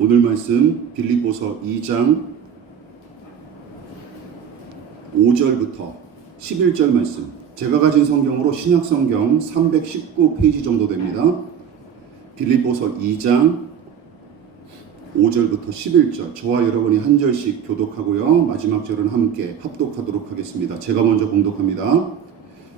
오늘 말씀 빌립보서 2장 5절부터 11절 말씀. 제가 가진 성경으로 신약 성경 319페이지 정도 됩니다. 빌립보서 2장 5절부터 11절. 저와 여러분이 한 절씩 교독하고요. 마지막 절은 함께 합독하도록 하겠습니다. 제가 먼저 봉독합니다.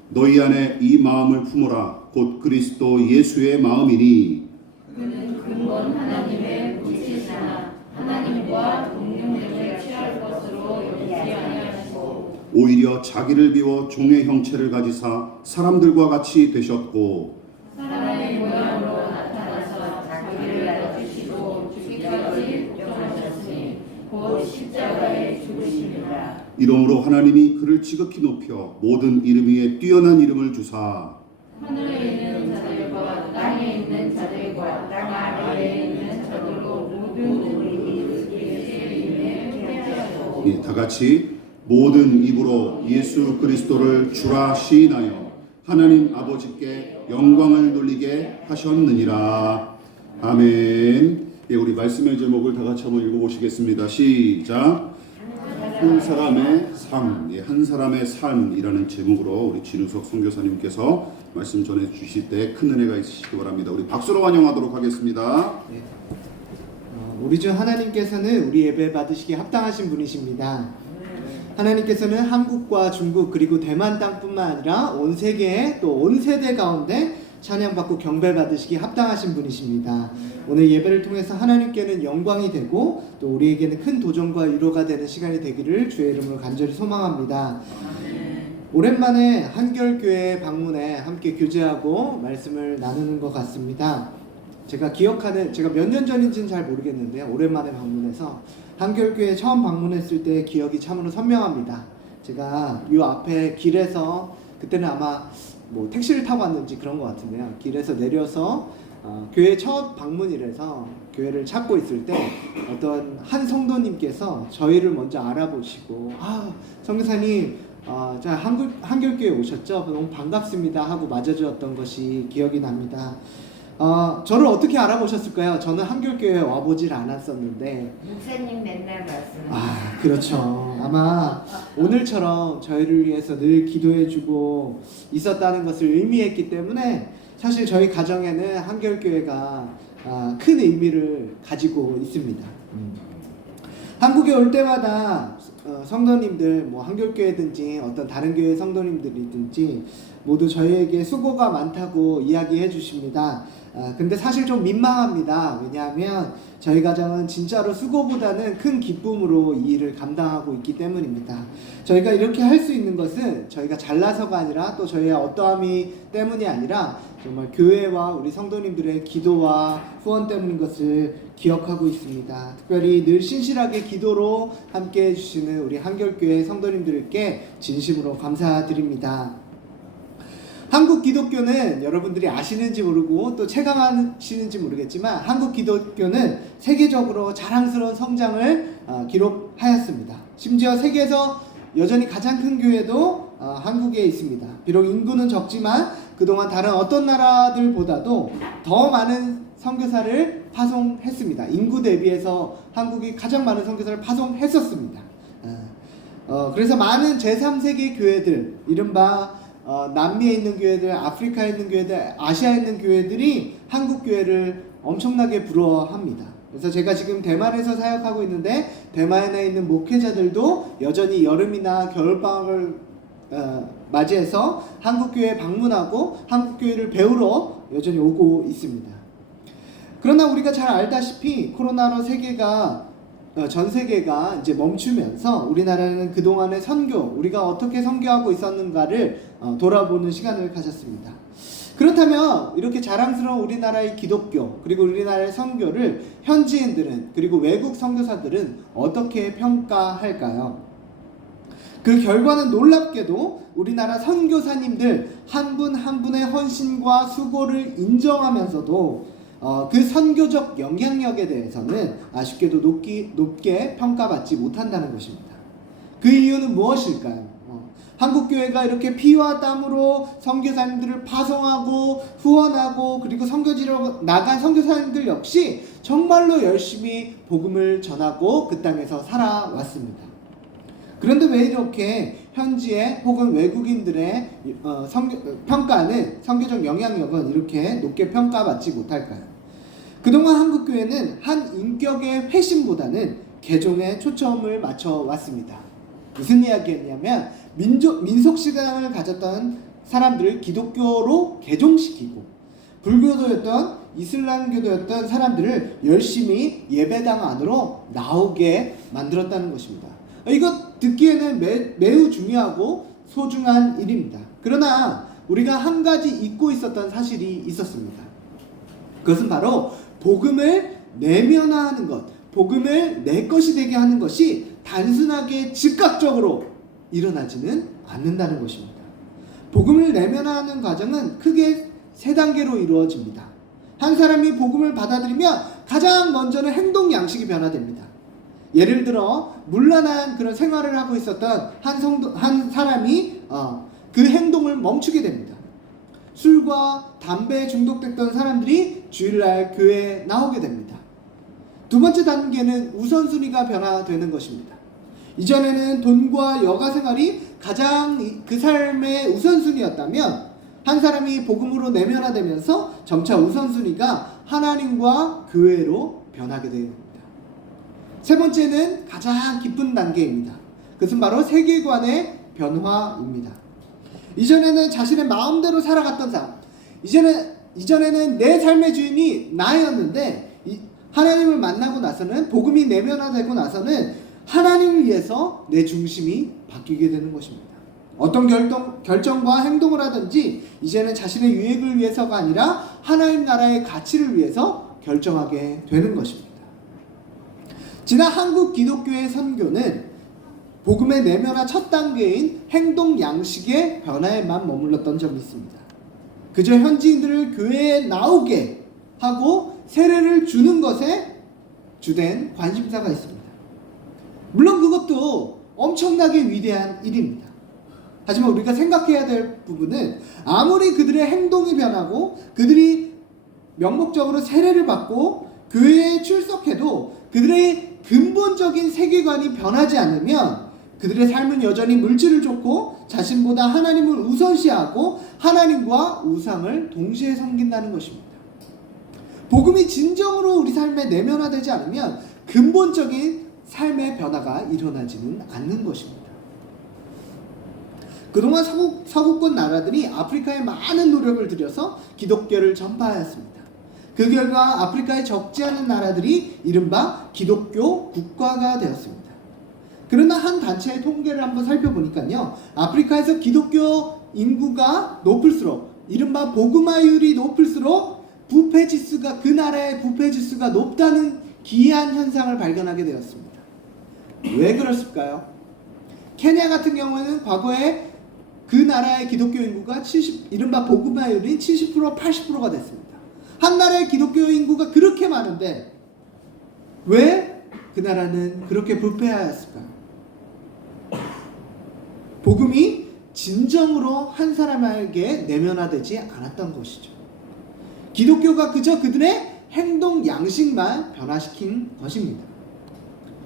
너희 안에 이 마음을 품어라. 곧 그리스도 예수의 마음이니 그는 근본 하나님의 빛이시나 하나님과 동등됨을 취할 것으로 여기지 아니하시고 오히려 자기를 비워 종의 형체를 가지사 사람들과 같이 되셨고 사람의 모양으로 나타나서 자기를 낮추시고 죽기까지 복종하셨으니 곧 십자가에 죽으심이라. 이러므로 하나님이 그를 지극히 높여 모든 이름 위에 뛰어난 이름을 주사 하늘에 있는 자들과 땅에 있는 자들과 땅 아래에 있는 자들로 모든 예수의 이름에 회개하고 다 같이 모든 입으로 예수 그리스도를 주라 시인하여 하나님 아버지께 영광을 돌리게 하셨느니라. 아멘. 우리 말씀의 제목을 다 같이 한번 읽어보시겠습니다. 시작. 한 사람의 삶, 한 사람의 삶이라는 제목으로 우리 진우석 선교사님께서 말씀 전해 주실 때 큰 은혜가 있으시기 바랍니다. 우리 박수로 환영하도록 하겠습니다. 네. 우리 주 하나님께서는 우리 예배 받으시기에 합당하신 분이십니다. 하나님께서는 한국과 중국 그리고 대만 땅뿐만 아니라 온 세계에 또 온 세대 가운데 찬양받고 경배받으시기에 합당하신 분이십니다. 오늘 예배를 통해서 하나님께는 영광이 되고 또 우리에게는 큰 도전과 위로가 되는 시간이 되기를 주의 이름으로 간절히 소망합니다. 오랜만에 한결교회 방문에 함께 교제하고 말씀을 나누는 것 같습니다. 제가 몇 년 전인지는 잘 모르겠는데요. 오랜만에 방문해서 한결교회 처음 방문했을 때 기억이 참으로 선명합니다. 제가 이 앞에 길에서 그때는 아마 택시를 타고 왔는지 그런 것 같은데요. 길에서 내려서 교회 첫 방문이라서 교회를 찾고 있을 때 어떤 한 성도님께서 저희를 먼저 알아보시고 선교사님 한결교회 오셨죠? 너무 반갑습니다 하고 맞아주었던 것이 기억이 납니다. 저를 어떻게 알아보셨을까요? 저는 한결교회에 와보질 않았었는데 목사님 맨날 말씀하시죠. 그렇죠. 아마 오늘처럼 저희를 위해서 늘 기도해주고 있었다는 것을 의미했기 때문에 사실 저희 가정에는 한결교회가 큰 의미를 가지고 있습니다. 한국에 올 때마다 성도님들 한결교회든지 어떤 다른 교회 성도님들이든지 모두 저희에게 수고가 많다고 이야기해 주십니다. 근데 사실 좀 민망합니다. 왜냐하면 저희 가정은 진짜로 수고보다는 큰 기쁨으로 이 일을 감당하고 있기 때문입니다. 저희가 이렇게 할 수 있는 것은 저희가 잘나서가 아니라 또 저희의 어떠함이 때문이 아니라 정말 교회와 우리 성도님들의 기도와 후원 때문인 것을 기억하고 있습니다. 특별히 늘 신실하게 기도로 함께 해주시는 우리 한결교회 성도님들께 진심으로 감사드립니다. 한국 기독교는 여러분들이 아시는지 모르고 또 체감하시는지 모르겠지만 한국 기독교는 세계적으로 자랑스러운 성장을 기록하였습니다. 심지어 세계에서 여전히 가장 큰 교회도 한국에 있습니다. 비록 인구는 적지만 그동안 다른 어떤 나라들보다도 더 많은 선교사를 파송했습니다. 인구 대비해서 한국이 가장 많은 선교사를 파송했었습니다. 그래서 많은 제3세계 교회들, 이른바 남미에 있는 교회들, 아프리카에 있는 교회들, 아시아에 있는 교회들이 한국 교회를 엄청나게 부러워합니다. 그래서 제가 지금 대만에서 사역하고 있는데 대만에 있는 목회자들도 여전히 여름이나 겨울방학을 맞이해서 한국 교회에 방문하고 한국 교회를 배우러 여전히 오고 있습니다. 그러나 우리가 잘 알다시피 코로나로 전 세계가 이제 멈추면서 우리나라는 그동안의 선교, 우리가 어떻게 선교하고 있었는가를 돌아보는 시간을 가졌습니다. 그렇다면 이렇게 자랑스러운 우리나라의 기독교 그리고 우리나라의 선교를 현지인들은 그리고 외국 선교사들은 어떻게 평가할까요? 그 결과는 놀랍게도 우리나라 선교사님들 한 분 한 분의 헌신과 수고를 인정하면서도 그 선교적 영향력에 대해서는 아쉽게도 높게 평가받지 못한다는 것입니다. 그 이유는 무엇일까요? 한국교회가 이렇게 피와 땀으로 선교사님들을 파송하고 후원하고 그리고 선교지로 나간 선교사님들 역시 정말로 열심히 복음을 전하고 그 땅에서 살아왔습니다. 그런데 왜 이렇게 현지의 혹은 외국인들의 평가는, 선교적 영향력은 이렇게 높게 평가받지 못할까요? 그동안 한국교회는 한 인격의 회심보다는 개종에 초점을 맞춰왔습니다. 무슨 이야기였냐면 민속신앙을 가졌던 사람들을 기독교로 개종시키고 불교도였던 이슬람교도였던 사람들을 열심히 예배당 안으로 나오게 만들었다는 것입니다. 이것 듣기에는 매우 중요하고 소중한 일입니다. 그러나 우리가 한 가지 잊고 있었던 사실이 있었습니다. 그것은 바로 복음을 내면화하는 것, 복음을 내 것이 되게 하는 것이 단순하게 즉각적으로 일어나지는 않는다는 것입니다. 복음을 내면화하는 과정은 크게 세 단계로 이루어집니다. 한 사람이 복음을 받아들이면 가장 먼저는 행동 양식이 변화됩니다. 예를 들어 문란한 그런 생활을 하고 있었던 한 사람이 그 행동을 멈추게 됩니다. 술과 담배에 중독됐던 사람들이 주일날 교회에 나오게 됩니다. 두 번째 단계는 우선순위가 변화되는 것입니다. 이전에는 돈과 여가 생활이 가장 그 삶의 우선순위였다면 한 사람이 복음으로 내면화되면서 점차 우선순위가 하나님과 교회로 변하게 됩니다. 세 번째는 가장 깊은 단계입니다. 그것은 바로 세계관의 변화입니다. 이전에는 자신의 마음대로 살아갔던 사람, 이전에는 내 삶의 주인이 나였는데 하나님을 만나고 나서는, 복음이 내면화되고 나서는 하나님을 위해서 내 중심이 바뀌게 되는 것입니다. 어떤 결정과 행동을 하든지 이제는 자신의 유익을 위해서가 아니라 하나님 나라의 가치를 위해서 결정하게 되는 것입니다. 지난 한국 기독교의 선교는 복음의 내면화 첫 단계인 행동 양식의 변화에만 머물렀던 점이 있습니다. 그저 현지인들을 교회에 나오게 하고 세례를 주는 것에 주된 관심사가 있습니다. 물론 그것도 엄청나게 위대한 일입니다. 하지만 우리가 생각해야 될 부분은 아무리 그들의 행동이 변하고 그들이 명목적으로 세례를 받고 교회에 출석해도 그들의 근본적인 세계관이 변하지 않으면 그들의 삶은 여전히 물질을 쫓고 자신보다 하나님을 우선시하고 하나님과 우상을 동시에 섬긴다는 것입니다. 복음이 진정으로 우리 삶에 내면화되지 않으면 근본적인 삶의 변화가 일어나지는 않는 것입니다. 그동안 서구권 나라들이 아프리카에 많은 노력을 들여서 기독교를 전파하였습니다. 그 결과 아프리카에 적지 않은 나라들이 이른바 기독교 국가가 되었습니다. 그러나 한 단체의 통계를 한번 살펴보니까요, 아프리카에서 기독교 인구가 높을수록, 이른바 복음화율이 높을수록 부패지수가, 그 나라의 부패지수가 높다는 기이한 현상을 발견하게 되었습니다. 왜 그랬을까요? 케냐 같은 경우는 과거에 그 나라의 기독교 인구가 이른바 복음화율이 70%, 80%가 됐습니다. 한 나라의 기독교 인구가 그렇게 많은데 왜 그 나라는 그렇게 부패하였을까요? 복음이 진정으로 한 사람에게 내면화되지 않았던 것이죠. 기독교가 그저 그들의 행동 양식만 변화시킨 것입니다.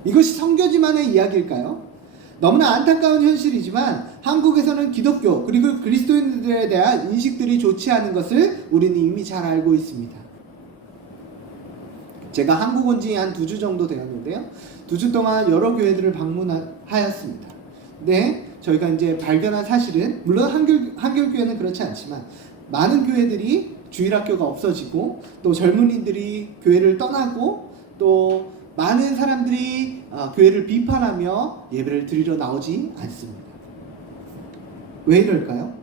이것이 선교지만의 이야기일까요? 너무나 안타까운 현실이지만 한국에서는 기독교 그리고 그리스도인들에 대한 인식들이 좋지 않은 것을 우리는 이미 잘 알고 있습니다. 제가 한국 온 지 한 2주 정도 되었는데요. 2주 동안 여러 교회들을 방문하였습니다. 네, 저희가 이제 발견한 사실은, 물론 한결교회는 그렇지 않지만 많은 교회들이 주일학교가 없어지고 또 젊은이들이 교회를 떠나고 또 많은 사람들이 교회를 비판하며 예배를 드리러 나오지 않습니다. 왜 이럴까요?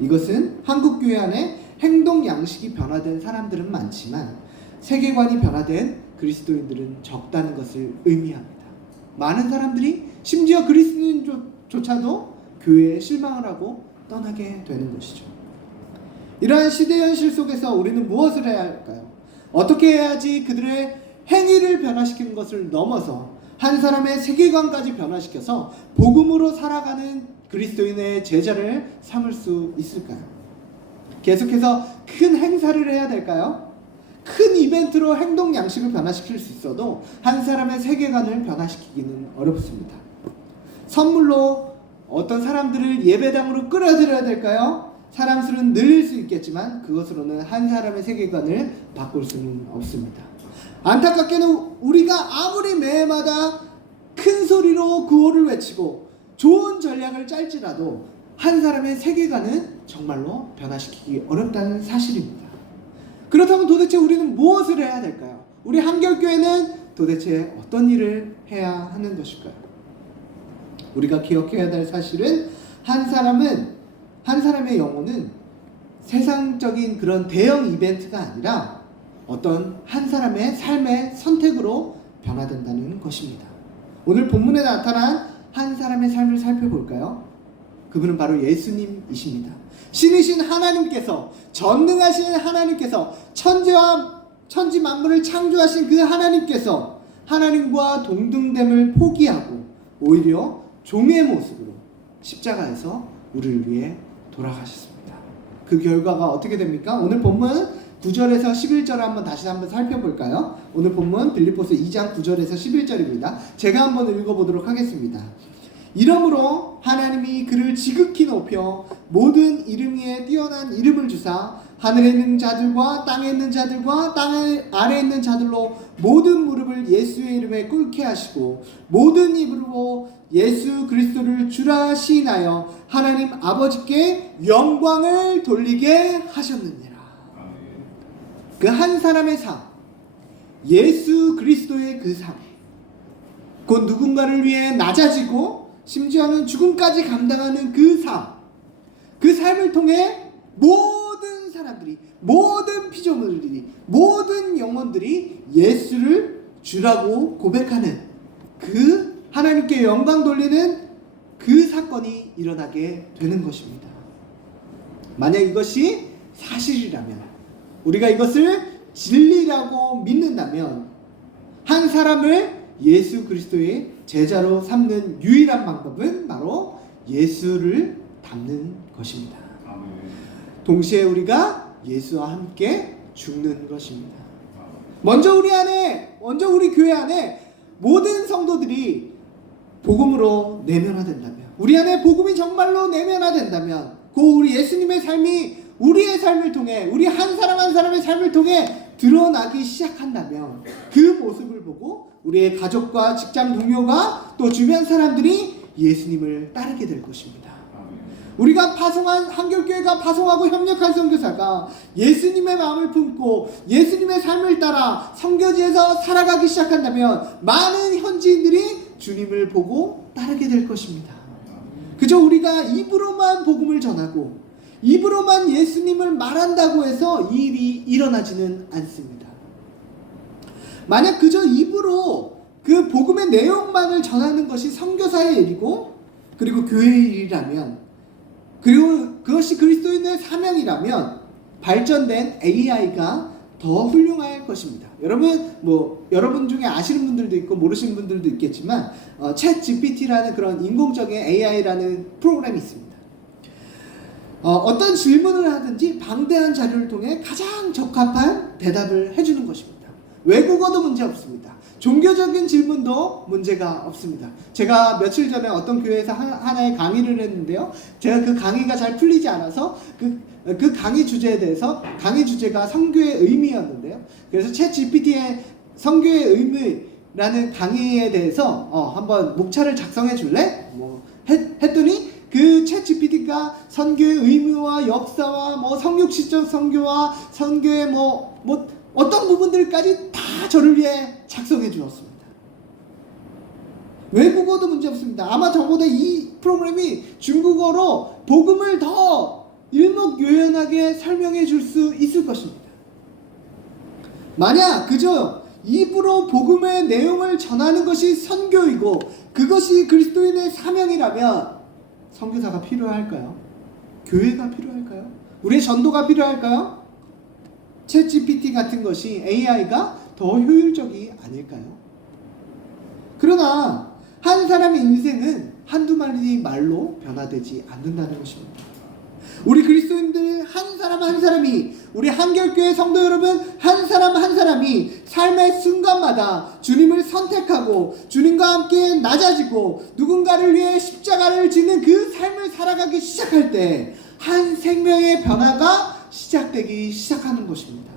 이것은 한국 교회 안에 행동 양식이 변화된 사람들은 많지만 세계관이 변화된 그리스도인들은 적다는 것을 의미합니다. 많은 사람들이, 심지어 그리스도인조차도 교회에 실망을 하고 떠나게 되는 것이죠. 이러한 시대 현실 속에서 우리는 무엇을 해야 할까요? 어떻게 해야지 그들의 행위를 변화시키는 것을 넘어서 한 사람의 세계관까지 변화시켜서 복음으로 살아가는 그리스도인의 제자를 삼을 수 있을까요? 계속해서 큰 행사를 해야 될까요? 큰 이벤트로 행동 양식을 변화시킬 수 있어도 한 사람의 세계관을 변화시키기는 어렵습니다. 선물로 어떤 사람들을 예배당으로 끌어들여야 될까요? 사람 수는 늘릴 수 있겠지만 그것으로는 한 사람의 세계관을 바꿀 수는 없습니다. 안타깝게는 우리가 아무리 매해마다 큰 소리로 구호를 외치고 좋은 전략을 짤지라도 한 사람의 세계관은 정말로 변화시키기 어렵다는 사실입니다. 그렇다면 도대체 우리는 무엇을 해야 될까요? 우리 한결교회는 도대체 어떤 일을 해야 하는 것일까요? 우리가 기억해야 될 사실은 한 사람의 영혼은 세상적인 그런 대형 이벤트가 아니라 어떤 한 사람의 삶의 선택으로 변화된다는 것입니다. 오늘 본문에 나타난 한 사람의 삶을 살펴볼까요? 그분은 바로 예수님이십니다. 신이신 하나님께서, 전능하신 하나님께서, 천지와 천지 만물을 창조하신 그 하나님께서 하나님과 동등됨을 포기하고 오히려 종의 모습으로 십자가에서 우리를 위해 돌아가셨습니다. 그 결과가 어떻게 됩니까? 오늘 본문 9절에서 11절을 다시 한번 살펴볼까요? 오늘 본문 빌립보서 2장 9절에서 11절입니다. 제가 한번 읽어보도록 하겠습니다. 이러므로 하나님이 그를 지극히 높여 모든 이름 위에 뛰어난 이름을 주사 하늘에 있는 자들과 땅에 있는 자들과 땅 아래에 있는 자들로 모든 무릎을 예수의 이름에 꿇게 하시고 모든 입으로 예수 그리스도를 주라 시인하여 하나님 아버지께 영광을 돌리게 하셨느니라. 그 한 사람의 삶, 예수 그리스도의 그 삶, 곧 누군가를 위해 낮아지고 심지어는 죽음까지 감당하는 그 삶, 그 삶을 통해 모든 사람들이, 모든 피조물들이, 모든 영혼들이 예수를 주라고 고백하는 그 하나님께 영광 돌리는 그 사건이 일어나게 되는 것입니다. 만약 이것이 사실이라면, 우리가 이것을 진리라고 믿는다면 한 사람을 예수 그리스도의 제자로 삼는 유일한 방법은 바로 예수를 닮는 것입니다. 동시에 우리가 예수와 함께 죽는 것입니다. 먼저 우리 교회 안에 모든 성도들이 복음으로 내면화된다면, 우리 안에 복음이 정말로 내면화된다면, 우리 예수님의 삶이 우리의 삶을 통해, 우리 한 사람 한 사람의 삶을 통해 드러나기 시작한다면 그 모습을 보고 우리의 가족과 직장 동료가 또 주변 사람들이 예수님을 따르게 될 것입니다. 우리가 파송한 한결교회가 파송하고 협력한 선교사가 예수님의 마음을 품고 예수님의 삶을 따라 선교지에서 살아가기 시작한다면 많은 현지인들이 주님을 보고 따르게 될 것입니다. 그저 우리가 입으로만 복음을 전하고 입으로만 예수님을 말한다고 해서 이 일이 일어나지는 않습니다. 만약 그저 입으로 그 복음의 내용만을 전하는 것이 선교사의 일이고 그리고 교회의 일이라면, 그리고 그것이 그리스도인의 사명이라면 발전된 AI가 더 훌륭할 것입니다. 여러분 중에 아시는 분들도 있고 모르시는 분들도 있겠지만 챗 GPT라는 그런 인공적인 AI라는 프로그램이 있습니다. 어떤 질문을 하든지 방대한 자료를 통해 가장 적합한 대답을 해주는 것입니다. 외국어도 문제 없습니다. 종교적인 질문도 문제가 없습니다. 제가 며칠 전에 어떤 교회에서 하나의 강의를 했는데요. 제가 그 강의가 잘 풀리지 않아서 그 강의 주제에 대해서, 강의 주제가 선교의 의미였는데요. 그래서 챗 GPT의 선교의 의미라는 강의에 대해서 한번 목차를 작성해 줄래? 했더니 그 챗 GPT가 선교의 의미와 역사와 성육시적 선교와 선교의 어떤 부분들까지 다 저를 위해 작성해 주었습니다. 외국어도 문제 없습니다. 아마 저보다 이 프로그램이 중국어로 복음을 더 일목요연하게 설명해 줄 수 있을 것입니다. 만약 그저 입으로 복음의 내용을 전하는 것이 선교이고 그것이 그리스도인의 사명이라면 선교사가 필요할까요? 교회가 필요할까요? 우리의 전도가 필요할까요? 챗 GPT 같은 것이, AI가 더 효율적이 아닐까요? 그러나 한 사람의 인생은 한두 마디 말로 변화되지 않는다는 것입니다. 우리 그리스도인들 한 사람 한 사람이, 우리 한결교회 성도 여러분 한 사람 한 사람이 삶의 순간마다 주님을 선택하고 주님과 함께 낮아지고 누군가를 위해 십자가를 지는 그 삶을 살아가기 시작할 때 한 생명의 변화가 시작되기 시작하는 것입니다.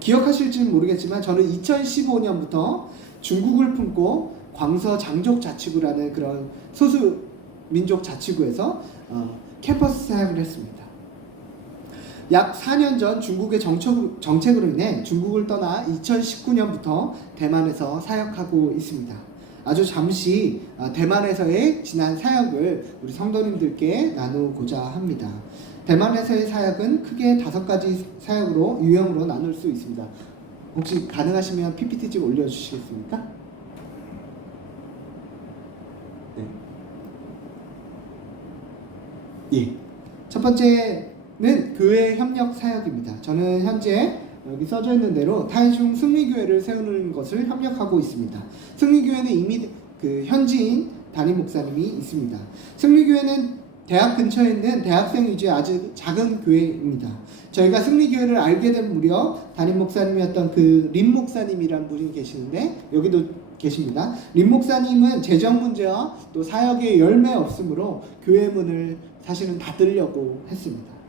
기억하실지는 모르겠지만 저는 2015년부터 중국을 품고 광서 장족 자치구라는 그런 소수 민족 자치구에서 캠퍼스 사역을 했습니다. 약 4년 전 중국의 정책으로 인해 중국을 떠나 2019년부터 대만에서 사역하고 있습니다. 아주 잠시 대만에서의 지난 사역을 우리 성도님들께 나누고자 합니다. 대만에서의 사역은 크게 5가지 사역으로 유형으로 나눌 수 있습니다. 혹시 가능하시면 PPT 좀 올려주시겠습니까? 네. 예. 첫 번째는 교회 협력 사역입니다. 저는 현재 여기 써져 있는 대로 타이중 승리교회를 세우는 것을 협력하고 있습니다. 승리교회는 이미 그 현지인 담임 목사님이 있습니다. 승리교회는 대학 근처에 있는 대학생 위주의 아주 작은 교회입니다. 저희가 승리교회를 알게 된 무렵 담임 목사님이었던 그 림 목사님이라는 분이 계시는데 여기도 계십니다. 림 목사님은 재정 문제와 또 사역에 열매 없으므로 교회 문을 사실은 닫으려고 했습니다.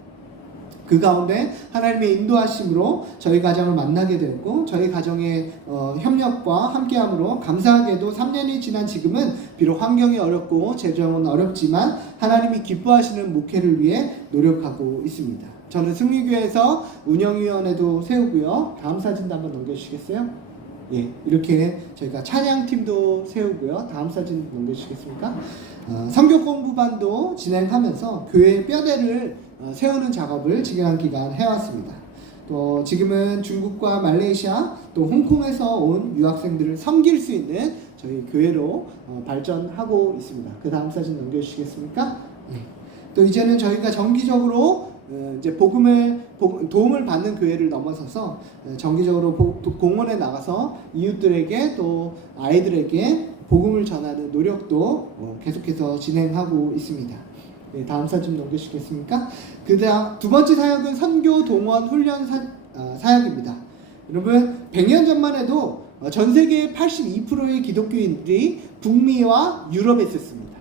그 가운데 하나님의 인도하심으로 저희 가정을 만나게 되었고 저희 가정의 협력과 함께함으로 감사하게도 3년이 지난 지금은 비록 환경이 어렵고 재정은 어렵지만 하나님이 기뻐하시는 목회를 위해 노력하고 있습니다. 저는 승리교회에서 운영위원회도 세우고요. 다음 사진도 한번 넘겨주시겠어요? 예, 이렇게 저희가 찬양팀도 세우고요. 다음 사진 넘겨주시겠습니까? 성교 공부반도 진행하면서 교회의 뼈대를 세우는 작업을 지난 기간 해왔습니다. 또 지금은 중국과 말레이시아 또 홍콩에서 온 유학생들을 섬길 수 있는 저희 교회로 발전하고 있습니다. 그 다음 사진 넘겨주시겠습니까? 네. 또 이제는 저희가 정기적으로 이제 도움을 받는 교회를 넘어서서 정기적으로 공원에 나가서 이웃들에게 또 아이들에게 복음을 전하는 노력도 계속해서 진행하고 있습니다. 네, 다음 사진 넘겨주시겠습니까? 그다음 두 번째 사역은 선교 동원 훈련 사역입니다. 여러분 100년 전만 해도 전 세계 82%의 기독교인들이 북미와 유럽에 있었습니다.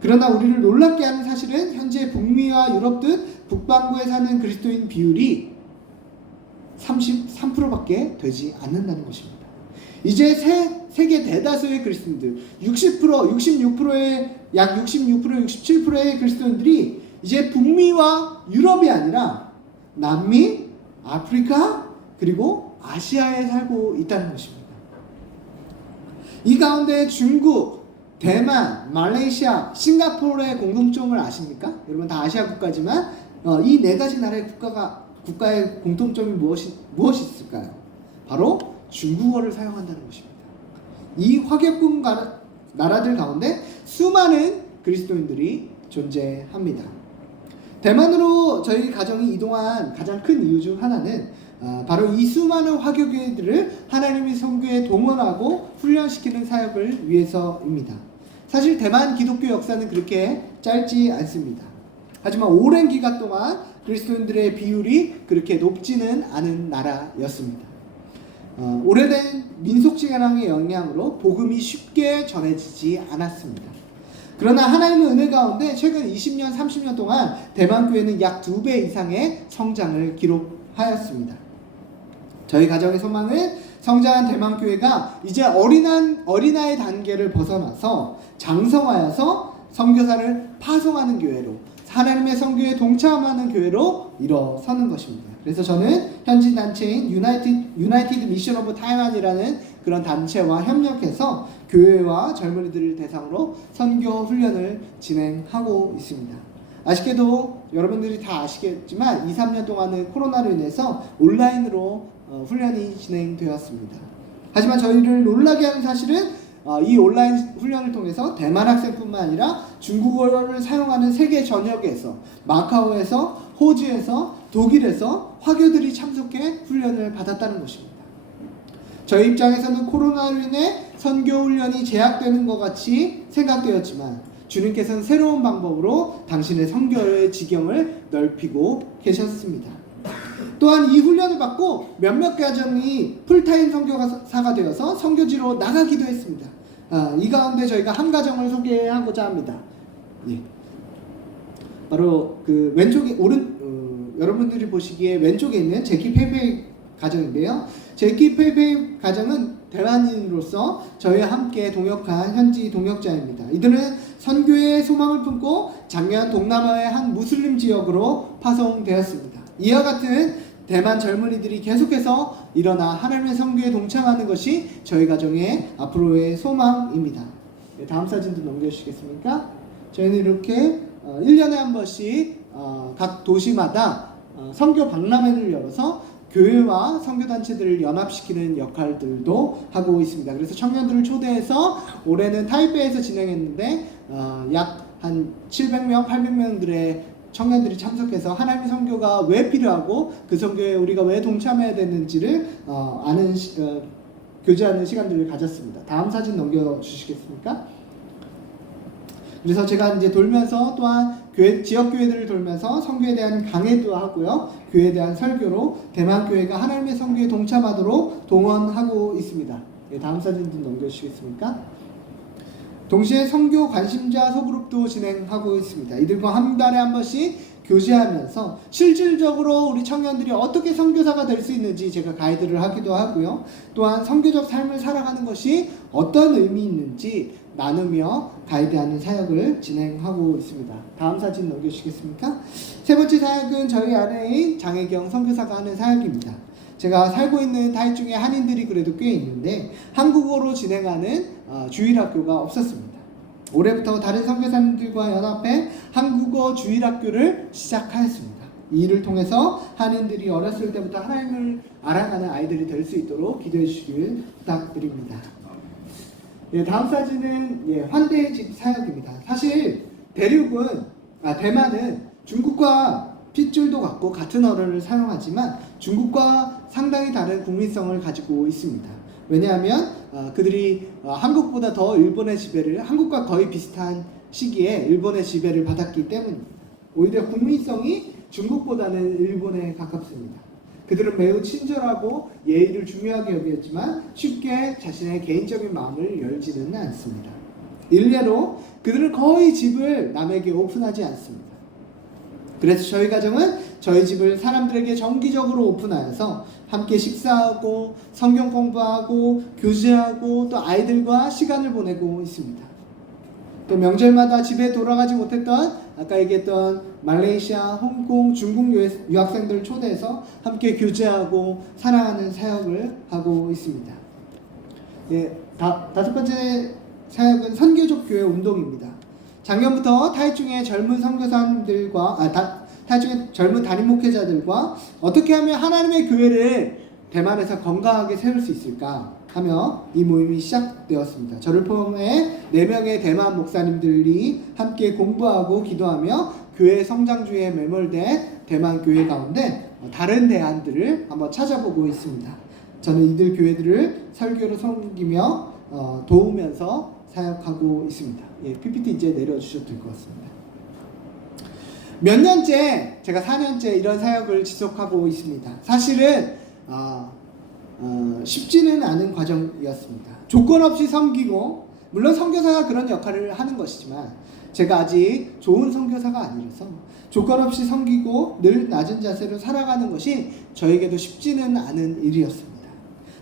그러나 우리를 놀랍게 하는 사실은 현재 북미와 유럽 등 북반구에 사는 그리스도인 비율이 33%밖에 되지 않는다는 것입니다. 이제 세계 대다수의 그리스도인들 66%의 67%의 그리스도인들이 이제 북미와 유럽이 아니라 남미, 아프리카 그리고 아시아에 살고 있다는 것입니다. 이 가운데 중국, 대만, 말레이시아, 싱가포르의 공통점을 아십니까? 여러분 다 아시아 국가지만 이 4가지 나라의 국가의 공통점이 무엇이 있을까요? 바로 중국어를 사용한다는 것입니다. 이 화개국 나라들 가운데 수많은 그리스도인들이 존재합니다. 대만으로 저희 가정이 이동한 가장 큰 이유 중 하나는 바로 이 수많은 화교교회들을 하나님의 선교에 동원하고 훈련시키는 사역을 위해서입니다. 사실 대만 기독교 역사는 그렇게 짧지 않습니다. 하지만 오랜 기간 동안 그리스도인들의 비율이 그렇게 높지는 않은 나라였습니다. 오래된 민속신앙의 영향으로 복음이 쉽게 전해지지 않았습니다. 그러나 하나님의 은혜 가운데 최근 20년, 30년 동안 대만교회는 약 2배 이상의 성장을 기록하였습니다. 저희 가정의 소망은 성장한 대만교회가 이제 어린아이 단계를 벗어나서 장성하여서 선교사를 파송하는 교회로, 하나님의 선교에 동참하는 교회로 일어서는 것입니다. 그래서 저는 현지 단체인 유나이티드 미션 오브 타이완이라는 그런 단체와 협력해서 교회와 젊은이들을 대상으로 선교 훈련을 진행하고 있습니다. 아쉽게도 여러분들이 다 아시겠지만 2-3년 동안은 코로나로 인해서 온라인으로 훈련이 진행되었습니다. 하지만 저희를 놀라게 하는 사실은 이 온라인 훈련을 통해서 대만 학생뿐만 아니라 중국어를 사용하는 세계 전역에서 마카오에서 호주에서 독일에서 화교들이 참석해 훈련을 받았다는 것입니다. 저희 입장에서는 코로나로 인해 선교 훈련이 제약되는 것 같이 생각되었지만 주님께서는 새로운 방법으로 당신의 선교의 지경을 넓히고 계셨습니다. 또한 이 훈련을 받고 몇몇 가정이 풀타임 선교사가 되어서 선교지로 나가기도 했습니다. 이 가운데 저희가 한 가정을 소개하고자 합니다. 예. 바로 그 왼쪽에 여러분들이 보시기에 왼쪽에 있는 제키 페이페이 가정인데요. 제키 페이페이 가정은 대만인으로서 저희와 함께 동역한 현지 동역자입니다. 이들은 선교의 소망을 품고 작년 동남아의 한 무슬림 지역으로 파송되었습니다. 이와 같은 대만 젊은이들이 계속해서 일어나 하나님의 선교에 동참하는 것이 저희 가정의 앞으로의 소망입니다. 네, 다음 사진도 넘겨주시겠습니까? 저희는 이렇게 1년에 한 번씩 각 도시마다 선교 박람회를 열어서 교회와 선교단체들을 연합시키는 역할들도 하고 있습니다. 그래서 청년들을 초대해서 올해는 타이베이에서 진행했는데 약 한 700명, 800명들의 청년들이 참석해서 하나님의 선교가 왜 필요하고 그 선교에 우리가 왜 동참해야 되는지를 교제하는 시간들을 가졌습니다. 다음 사진 넘겨주시겠습니까? 그래서 제가 이제 돌면서 또한 지역 교회들을 돌면서 선교에 대한 강해도 하고요, 교회에 대한 설교로 대만 교회가 하나님의 선교에 동참하도록 동원하고 있습니다. 네, 다음 사진 좀 넘겨주시겠습니까? 동시에 선교 관심자 소그룹도 진행하고 있습니다. 이들과 한 달에 한 번씩 교제하면서 실질적으로 우리 청년들이 어떻게 선교사가 될 수 있는지 제가 가이드를 하기도 하고요. 또한 선교적 삶을 살아가는 것이 어떤 의미 있는지 나누며 가이드하는 사역을 진행하고 있습니다. 다음 사진 넘겨주시겠습니까? 세 번째 사역은 저희 아내인 장혜경 선교사가 하는 사역입니다. 제가 살고 있는 타이중에 한인들이 그래도 꽤 있는데 한국어로 진행하는 주일학교가 없었습니다. 올해부터 다른 선교사님들과 연합해 한국어 주일학교를 시작하였습니다. 이 일을 통해서 한인들이 어렸을 때부터 하나님을 알아가는 아이들이 될 수 있도록 기도해 주시길 부탁드립니다. 예, 다음 사진은 환대의 집 사역입니다. 사실 대만은 중국과 핏줄도 같고 같은 언어를 사용하지만 중국과 상당히 다른 국민성을 가지고 있습니다. 왜냐하면 그들이 한국보다 더 일본의 지배를, 한국과 거의 비슷한 시기에 일본의 지배를 받았기 때문입니다. 오히려 국민성이 중국보다는 일본에 가깝습니다. 그들은 매우 친절하고 예의를 중요하게 여겼지만 쉽게 자신의 개인적인 마음을 열지는 않습니다. 일례로 그들은 거의 집을 남에게 오픈하지 않습니다. 그래서 저희 가정은 저희 집을 사람들에게 정기적으로 오픈하여서 함께 식사하고 성경 공부하고 교제하고 또 아이들과 시간을 보내고 있습니다. 또 명절마다 집에 돌아가지 못했던 아까 얘기했던 말레이시아, 홍콩, 중국 유학생들을 초대해서 함께 교제하고 사랑하는 사역을 하고 있습니다. 예, 다섯 번째 사역은 선교적 교회 운동입니다. 작년부터 타이중의 젊은 선교사님들과 타이중의 젊은 담임 목회자들과 어떻게 하면 하나님의 교회를 대만에서 건강하게 세울 수 있을까 하며 이 모임이 시작되었습니다. 저를 포함해 4명의 대만 목사님들이 함께 공부하고 기도하며 교회 성장주의에 매몰된 대만 교회 가운데 다른 대안들을 한번 찾아보고 있습니다. 저는 이들 교회들을 설교로 섬기며 도우면서 사역하고 있습니다. 예, PPT 이제 내려주셔도 될 것 같습니다. 몇 년째, 제가 4년째 이런 사역을 지속하고 있습니다. 사실은 쉽지는 않은 과정이었습니다. 조건 없이 섬기고, 물론 선교사가 그런 역할을 하는 것이지만 제가 아직 좋은 선교사가 아니라서 조건 없이 섬기고 늘 낮은 자세로 살아가는 것이 저에게도 쉽지는 않은 일이었습니다.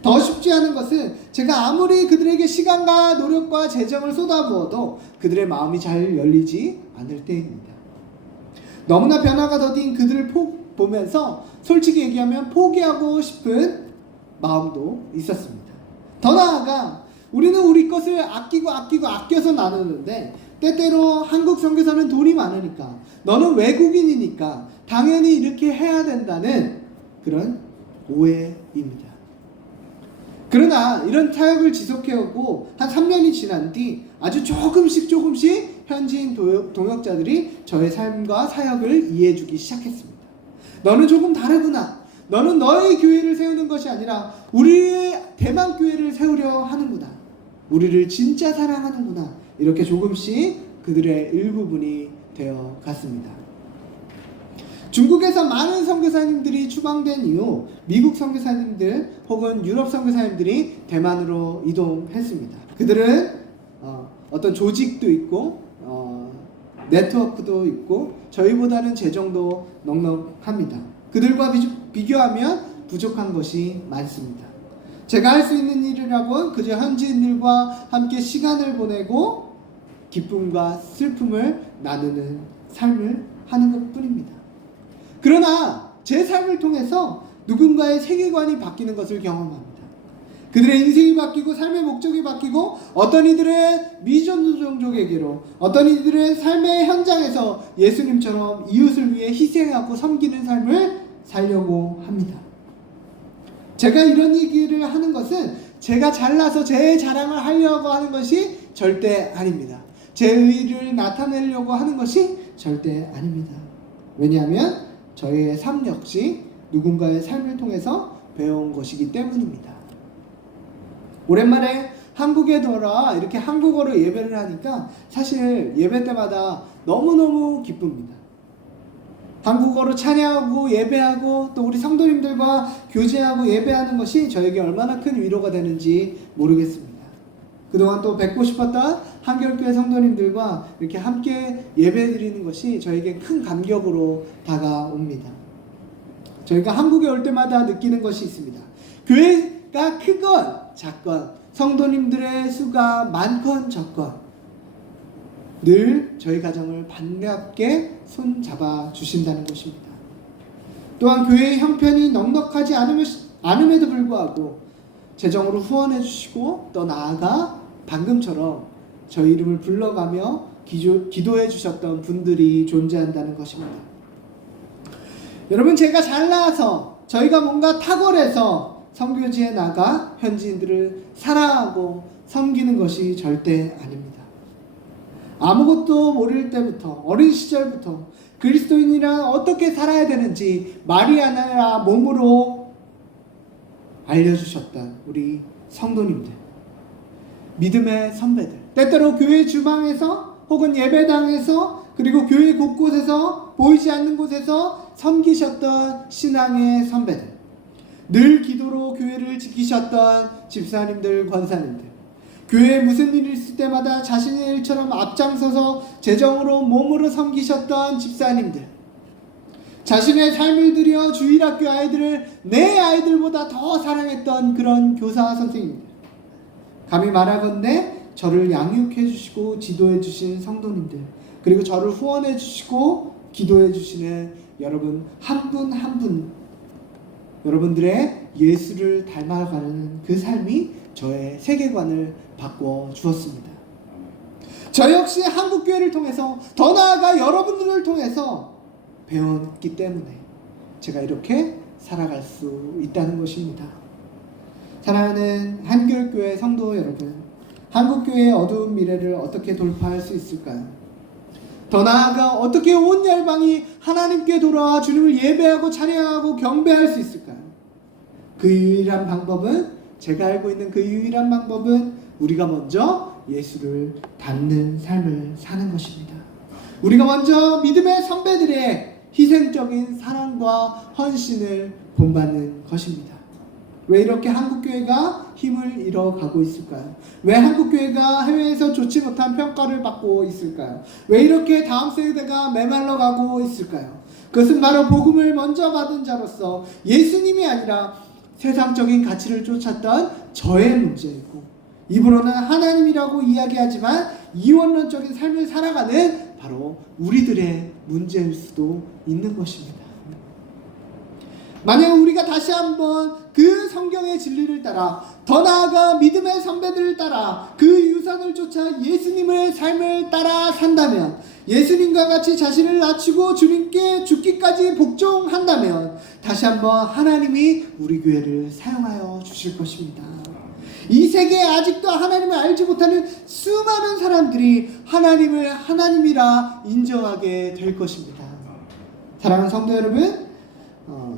더 쉽지 않은 것은 제가 아무리 그들에게 시간과 노력과 재정을 쏟아부어도 그들의 마음이 잘 열리지 않을 때입니다. 너무나 변화가 더딘 그들을 보면서 솔직히 얘기하면 포기하고 싶은 마음도 있었습니다. 더 나아가 우리는 우리 것을 아껴서 나누는데 때때로 한국 선교사는 돈이 많으니까, 너는 외국인이니까 당연히 이렇게 해야 된다는 그런 오해입니다. 그러나 이런 사역을 지속해오고 한 3년이 지난 뒤 아주 조금씩 현지인 동역자들이 저의 삶과 사역을 이해해주기 시작했습니다. 너는 조금 다르구나. 너는 너의 교회를 세우는 것이 아니라 우리의 대만 교회를 세우려 하는구나. 우리를 진짜 사랑하는구나. 이렇게 조금씩 그들의 일부분이 되어 갔습니다. 중국에서 많은 선교사님들이 추방된 이후 미국 선교사님들 혹은 유럽 선교사님들이 대만으로 이동했습니다. 그들은 어떤 조직도 있고 네트워크도 있고 저희보다는 재정도 넉넉합니다. 그들과 비교하면 부족한 것이 많습니다. 제가 할 수 있는 일이라고는 그저 현지인들과 함께 시간을 보내고 기쁨과 슬픔을 나누는 삶을 하는 것뿐입니다. 그러나 제 삶을 통해서 누군가의 세계관이 바뀌는 것을 경험합니다. 그들의 인생이 바뀌고 삶의 목적이 바뀌고 어떤 이들의 미전도 종족에게로 어떤 이들의 삶의 현장에서 예수님처럼 이웃을 위해 희생하고 섬기는 삶을 살려고 합니다. 제가 이런 얘기를 하는 것은 제가 잘나서 제 자랑을 하려고 하는 것이 절대 아닙니다. 제 의의를 나타내려고 하는 것이 절대 아닙니다. 왜냐하면 저의 삶 역시 누군가의 삶을 통해서 배워온 것이기 때문입니다. 오랜만에 한국에 돌아 이렇게 한국어로 예배를 하니까 사실 예배 때마다 너무너무 기쁩니다. 한국어로 찬양하고 예배하고 또 우리 성도님들과 교제하고 예배하는 것이 저에게 얼마나 큰 위로가 되는지 모르겠습니다. 그동안 또 뵙고 싶었던 한결교회 성도님들과 이렇게 함께 예배드리는 것이 저에게 큰 감격으로 다가옵니다. 저희가 한국에 올 때마다 느끼는 것이 있습니다. 교회가 크건 작건, 성도님들의 수가 많건 적건 늘 저희 가정을 반갑게 손잡아 주신다는 것입니다. 또한 교회의 형편이 넉넉하지 않음에도 불구하고 재정으로 후원해 주시고 또 나아가 방금처럼 저희 이름을 불러가며 기도해 주셨던 분들이 존재한다는 것입니다. 여러분, 제가 잘나서 저희가 뭔가 탁월해서 선교지에 나가 현지인들을 사랑하고 섬기는 것이 절대 아닙니다. 아무것도 모를 때부터 어린 시절부터 그리스도인이란 어떻게 살아야 되는지 말이 아니라 몸으로 알려주셨던 우리 성도님들, 믿음의 선배들, 때때로 교회 주방에서 혹은 예배당에서 그리고 교회 곳곳에서 보이지 않는 곳에서 섬기셨던 신앙의 선배들, 늘 기도로 교회를 지키셨던 집사님들, 권사님들, 교회에 무슨 일이 있을 때마다 자신의 일처럼 앞장서서 재정으로 몸으로 섬기셨던 집사님들, 자신의 삶을 들여 주일학교 아이들을 내 아이들보다 더 사랑했던 그런 교사 선생님들, 감히 말하건대 저를 양육해 주시고 지도해 주신 성도님들, 그리고 저를 후원해 주시고 기도해 주시는 여러분 한 분 한 분, 여러분들의 예수를 닮아가는 그 삶이 저의 세계관을 바꿔 주었습니다. 저 역시 한국교회를 통해서 더 나아가 여러분들을 통해서 배웠기 때문에 제가 이렇게 살아갈 수 있다는 것입니다. 사랑하는 한결교회 성도 여러분, 한국교회의 어두운 미래를 어떻게 돌파할 수 있을까요? 더 나아가 어떻게 온 열방이 하나님께 돌아와 주님을 예배하고 찬양하고 경배할 수 있을까요? 그 유일한 방법은, 제가 알고 있는 그 유일한 방법은 우리가 먼저 예수를 닮는 삶을 사는 것입니다. 우리가 먼저 믿음의 선배들의 희생적인 사랑과 헌신을 본받는 것입니다. 왜 이렇게 한국교회가 힘을 잃어가고 있을까요? 왜 한국교회가 해외에서 좋지 못한 평가를 받고 있을까요? 왜 이렇게 다음 세대가 메말라 가고 있을까요? 그것은 바로 복음을 먼저 받은 자로서 예수님이 아니라 세상적인 가치를 쫓았던 저의 문제이고, 입으로는 하나님이라고 이야기하지만 이원론적인 삶을 살아가는 바로 우리들의 문제일 수도 있는 것입니다. 만약 우리가 다시 한번 그 성경의 진리를 따라, 더 나아가 믿음의 선배들을 따라 그 유산을 쫓아 예수님의 삶을 따라 산다면, 예수님과 같이 자신을 낮추고 주님께 죽기까지 복종한다면 다시 한번 하나님이 우리 교회를 사용하여 주실 것입니다. 이 세계에 아직도 하나님을 알지 못하는 수많은 사람들이 하나님을 하나님이라 인정하게 될 것입니다. 사랑하는 성도 여러분,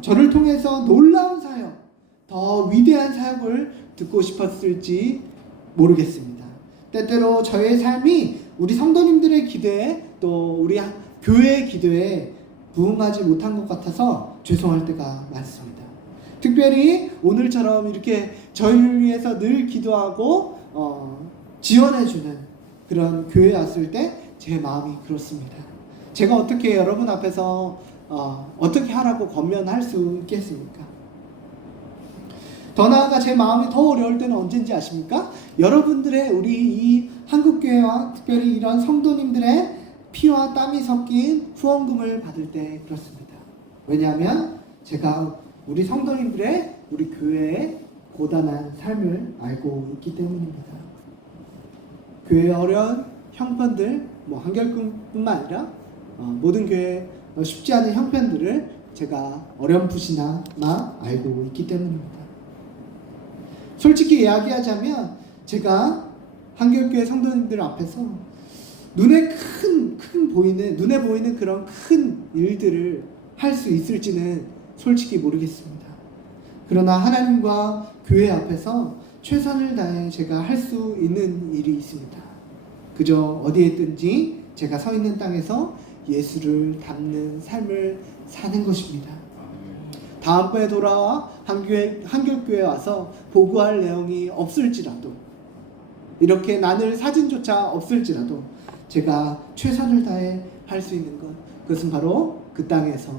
저를 통해서 놀라운 사역, 더 위대한 사역을 듣고 싶었을지 모르겠습니다. 때때로 저의 삶이 우리 성도님들의 기도에 또 우리 교회의 기도에 부응하지 못한 것 같아서 죄송할 때가 많습니다. 특별히 오늘처럼 이렇게 저희를 위해서 늘 기도하고 지원해주는 그런 교회에 왔을 때 제 마음이 그렇습니다. 제가 어떻게 여러분 앞에서 어떻게 하라고 권면할 수 있겠습니까? 더 나아가 제 마음이 더 어려울 때는 언제인지 아십니까? 여러분들의 우리 이 한국교회와 특별히 이런 성도님들의 피와 땀이 섞인 후원금을 받을 때 그렇습니다. 왜냐하면 제가 우리 성도님들의 우리 교회의 고단한 삶을 알고 있기 때문입니다. 교회의 어려운 형편들, 한결뿐만 아니라 모든 교회의 쉽지 않은 형편들을 제가 어렴풋이나마 알고 있기 때문입니다. 솔직히 이야기하자면 제가 한결교회 성도님들 앞에서 눈에 보이는 그런 큰 일들을 할 수 있을지는 솔직히 모르겠습니다. 그러나 하나님과 교회 앞에서 최선을 다해 제가 할 수 있는 일이 있습니다. 그저 어디에 있든지 제가 서 있는 땅에서 예수를 담는 삶을 사는 것입니다. 다음번에 돌아와 한결교회에 와서 보고할 내용이 없을지라도, 이렇게 나눌 사진조차 없을지라도 제가 최선을 다해 할 수 있는 것, 그것은 바로 그 땅에서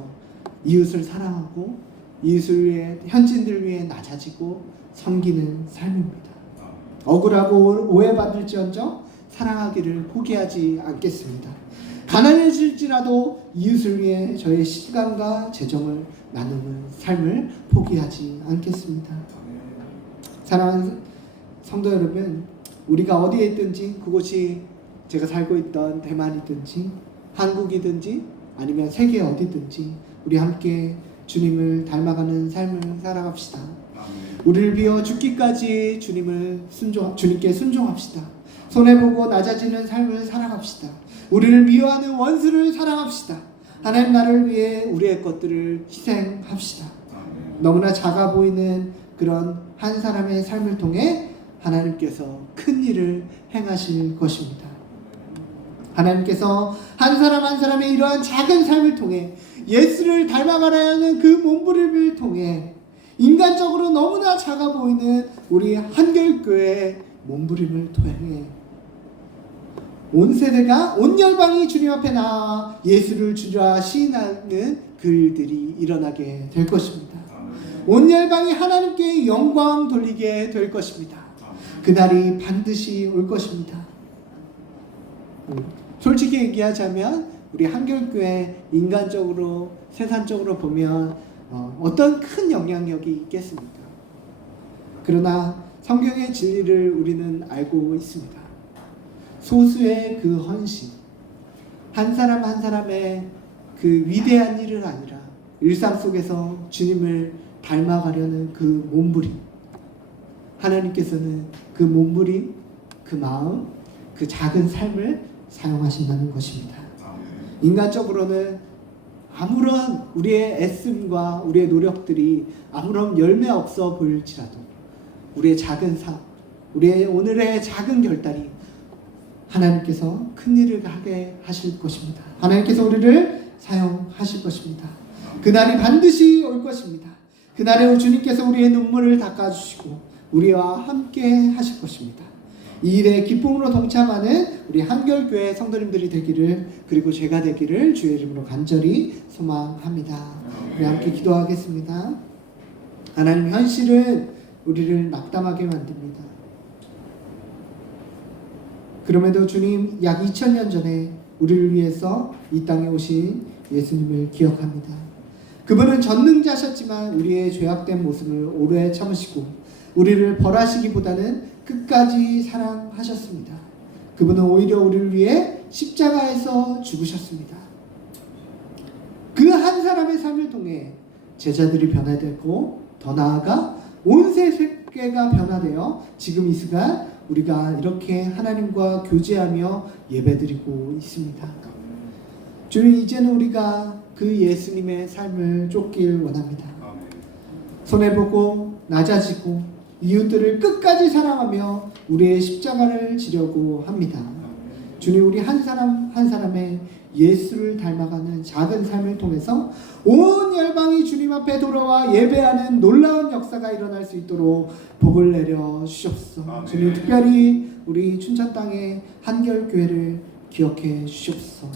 이웃을 사랑하고 이웃을 위해, 현지인들을 위해 낮아지고 섬기는 삶입니다. 억울하고 오해받을지언정 사랑하기를 포기하지 않겠습니다. 가난해질지라도 이웃을 위해 저의 시간과 재정을 나누는 삶을 포기하지 않겠습니다. 사랑하는 성도 여러분, 우리가 어디에 있든지, 그곳이 제가 살고 있던 대만이든지 한국이든지 아니면 세계 어디든지 우리 함께 주님을 닮아가는 삶을 살아갑시다. 우리를 비워 죽기까지 주님께 순종합시다. 손해보고 낮아지는 삶을 살아갑시다. 우리를 미워하는 원수를 사랑합시다. 하나님 나를 위해 우리의 것들을 희생합시다. 너무나 작아 보이는 그런 한 사람의 삶을 통해 하나님께서 큰 일을 행하실 것입니다. 하나님께서 한 사람 한 사람의 이러한 작은 삶을 통해 예수를 닮아가려 하는 그 몸부림을 통해 인간적으로 너무나 작아 보이는 우리 한결교회의 몸부림을 통해 온 세대가, 온 열방이 주님 앞에 나와 예수를 주라 시인하는 그 일들이 일어나게 될 것입니다. 온 열방이 하나님께 영광 돌리게 될 것입니다. 그날이 반드시 올 것입니다. 솔직히 얘기하자면 우리 한결교회 인간적으로, 세상적으로 보면 어떤 큰 영향력이 있겠습니까? 그러나 성경의 진리를 우리는 알고 있습니다. 소수의 그 헌신, 한 사람 한 사람의 그 위대한 일을 아니라 일상 속에서 주님을 닮아가려는 그 몸부림, 하나님께서는 그 몸부림, 그 마음, 그 작은 삶을 사용하신다는 것입니다. 인간적으로는 아무런 우리의 애씀과 우리의 노력들이 아무런 열매 없어 보일지라도 우리의 작은 삶, 우리의 오늘의 작은 결단이 하나님께서 큰 일을 하게 하실 것입니다. 하나님께서 우리를 사용하실 것입니다. 그날이 반드시 올 것입니다. 그날에 주님께서 우리의 눈물을 닦아주시고 우리와 함께 하실 것입니다. 이 일에 기쁨으로 동참하는 우리 한결교회 성도님들이 되기를, 그리고 제가 되기를 주의 이름으로 간절히 소망합니다. 우리 함께 기도하겠습니다. 하나님, 현실은 우리를 낙담하게 만듭니다. 그럼에도 주님, 약 2000년 전에 우리를 위해서 이 땅에 오신 예수님을 기억합니다. 그분은 전능자셨지만 우리의 죄악된 모습을 오래 참으시고 우리를 벌하시기보다는 끝까지 사랑하셨습니다. 그분은 오히려 우리를 위해 십자가에서 죽으셨습니다. 그 한 사람의 삶을 통해 제자들이 변화되고, 더 나아가 온 세계가 변화되어 지금 이 시간 우리가 이렇게 하나님과 교제하며 예배드리고 있습니다. 주님, 이제는 우리가 그 예수님의 삶을 쫓길 원합니다. 손해보고 낮아지고 이웃들을 끝까지 사랑하며 우리의 십자가를 지려고 합니다. 주님, 우리 한 사람 한 사람의 예수를 닮아가는 작은 삶을 통해서 온 열방이 주님 앞에 돌아와 예배하는 놀라운 역사가 일어날 수 있도록 복을 내려 주시옵소서. 아멘. 주님, 특별히 우리 춘천 땅의 한결교회를 기억해 주시옵소서.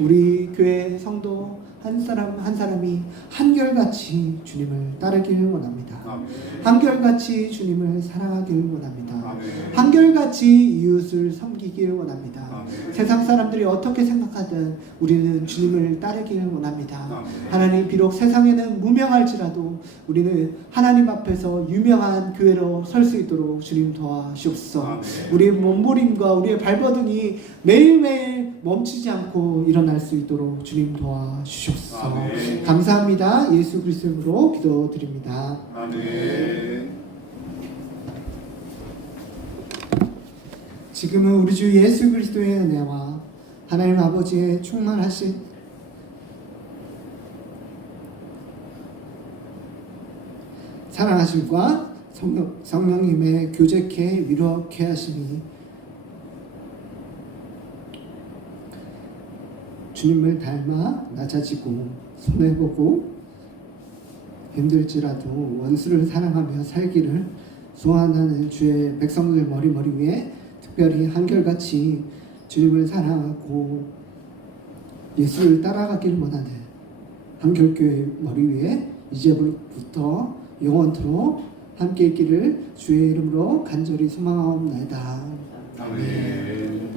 우리 교회 성도 한 사람 한 사람이 한결같이 주님을 따르길 원합니다. 아멘. 한결같이 주님을 사랑하길 원합니다. 아멘. 한결같이 이웃을 섬기길 원합니다. 아멘. 세상 사람들이 어떻게 생각하든 우리는 주님을 따르길 원합니다. 아멘. 하나님, 비록 세상에는 무명할지라도 우리는 하나님 앞에서 유명한 교회로 설 수 있도록 주님 도와주옵소서. 아멘. 우리의 몸부림과 우리의 발버둥이 매일매일 멈추지 않고 일어날 수 있도록 주님 도와주옵소서. 아멘. 감사합니다. 예수 그리스도 이름으로 기도드립니다. 아멘. 지금은 우리 주 예수 그리스도의 은혜와 하나님 아버지의 충만하신 사랑하심과 성령님의 교제케 위로케 하심이 주님을 닮아 낮아지고 손해보고 힘들지라도 원수를 사랑하며 살기를 소원하는 주의 백성들 머리 위에 특별히 한결같이 주님을 사랑하고 예수를 따라가길 원하는 한결교회 머리 위에 이제부터 영원토록 함께 있기를 주의 이름으로 간절히 소망하옵나이다. 아멘.